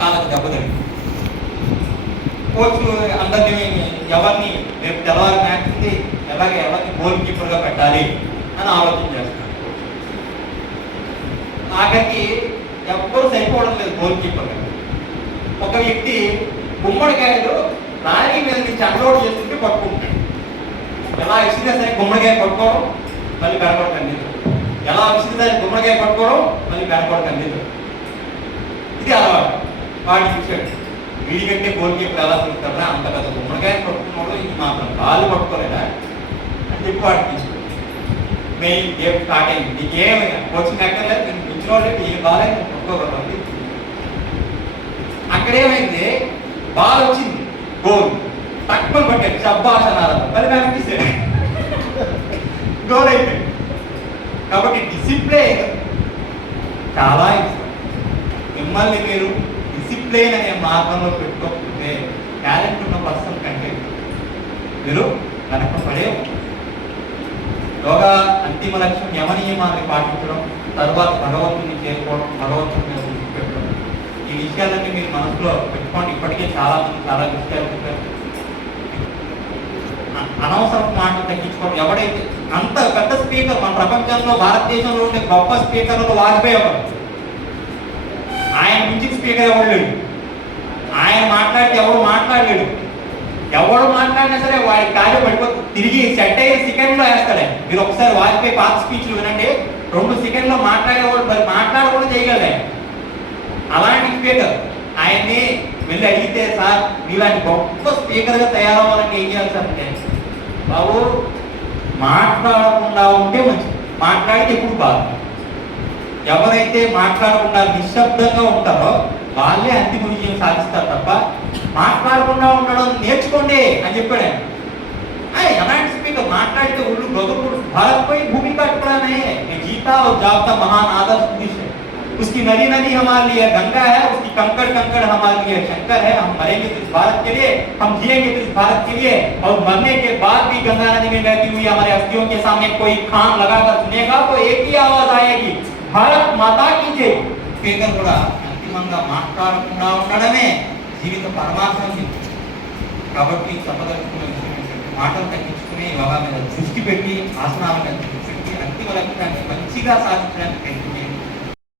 కాళ్ళకు దెబ్బతడి కోచ్ అందరినీ ఎవరిని రేపు తెల్లవారి మ్యాచ్ ఉంది ఎలాగే ఎవరిని గోల్ కీపర్గా పెట్టాలి అని ఆలోచన చేస్తాడు. ఆఖరికి ఎవ్వరూ సరిపోవడం లేదు గోల్ కీపర్గా. ఒక వ్యక్తి గుమ్మడికాయలు లారీ మీద నుంచి అన్లోడ్ చేస్తుంటే పట్టుకుంటాడు. ఎలా విసిరినా సరే గుమ్మడికాయ పట్టుకోవడం మళ్ళీ బెడపడ కందిదు, ఎలా విసిరినా సరే గుమ్మడికాయ పట్టుకోవడం మళ్ళీ బెడపడ కందిదు. ఇది అలవాటు. వాడు చూశాడు వీడి కంటే గోల్ కీపర్ ఎలా తిరుగుతాడా, అంత పెద్ద గుమ్మడికాయ పట్టుకున్నాడు, ఇది మాత్రం కాళ్ళు పట్టుకోలేదా అని చెప్పి వాడికి తీసుకుంటాడు. మెయిన్ గేమ్ స్టార్ట్ అయింది. నీకేమి కోచింగ్ ఎక్కర్లేదు, నేను కూర్చున్న వాళ్ళకి ఏ బాల్ అయితే పట్టుకోగలరు. అక్కడేమైంది, బాల్ వచ్చింది, గోల్ తక్కువ పట్టాడు, శబ్బాష్ అన్నారు, మళ్ళీ కనిపిస్తాడు, గోల్ అయిపోయింది. కాబట్టి డిసిప్లిన్ చాలా ఇష్టం. మిమ్మల్ని మీరు డిసిప్లిన్ అనే మార్గంలో పెట్టుకోకపోతే టాలెంట్ ఉన్న పర్సన్ కంటే మీరు వెనకపడే. యోగా అంతిమ లక్ష్యం యమనియమాన్ని పాటించడం, తర్వాత భగవంతుని చేరుకోవడం, భగవంతుని దృష్టి పెట్టడం. ఈ విషయాలన్నీ మీరు మనసులో పెట్టుకోండి. ఇప్పటికే చాలా మంది చాలా విషయాలు చెప్పారు. అనవసరం మాటలు తగ్గించుకోవడం. ఎవడైతే అంత పెద్ద స్పీకర్ మన ప్రపంచంలో భారతదేశంలో ఉండే గొప్ప స్పీకర్లు వాజ్పేయి ఒకరు. ఆయన మించిన స్పీకర్ ఎవరు లేడు. ఆయన మాట్లాడితే ఎవరు మాట్లాడలేడు. ఎవడు మాట్లాడినా సరే వాడి కార్యం పడిపోతుంది. తిరిగి సెట్ అయ్యే సెకండ్లో వేస్తాడే. మీరు ఒకసారి వాజ్పేయి పాత స్పీచ్లు వినండి, 2 సెకండ్లో మాట్లాడేవాడు మరి మాట్లాడకుండా చేయగలడే. అలాంటి స్పీకర్. ఆయన్ని వెళ్ళి అడిగితే, సార్ మీలాంటి గొప్ప స్పీకర్గా తయారవ్వాలంటే ఏం చేయాలి సార్ అంటే, బాబు మాట్లాడకుండా ఉంటే మంచిది, మాట్లాడితే ఎప్పుడు బాగా. ఎవరైతే మాట్లాడకుండా నిశ్శబ్దంగా ఉంటారో వాళ్ళే అంతిమ విజయం సాధిస్తారు తప్ప మాట్లాడకుండా ఉండడం నేర్చుకోండి అని చెప్పాడు ఆయన. ఎలాంటి స్పీకర్ మాట్లాడితే ఒళ్ళు గొడవలు భారత్ పై భూమి కట్టుకోవడానే జీతా और जागता महान आदर्श पुरुष है, उसकी नदी नदी हमारे लिए गंगा है, उसकी कंकड़ कंकड़ हमारे लिए शंकर है. हम मरेंगे तो इस भारत के लिए, हम जिएंगे तो इस भारत के लिए, और मरने के बाद भी गंगा नदी में बहती हुई हमारे अस्थियों के सामने कोई खान लगाकर सुनेगा तो एक ही आवाज आएगी, భారత్ మాతా కీ జై. స్పీకర్ కూడా అంతిమంగా మాట్లాడకుండా ఉండడమే జీవిత పరమార్థం. కాబట్టి చెప్పదలుచుకున్న విషయం ఏంటంటే, మాటలు తగ్గించుకుని యోగా మీద దృష్టి పెట్టి, ఆసనాల మీద దృష్టి పెట్టి అంతిమ లక్ష్యాన్ని మంచిగా సాధించడానికి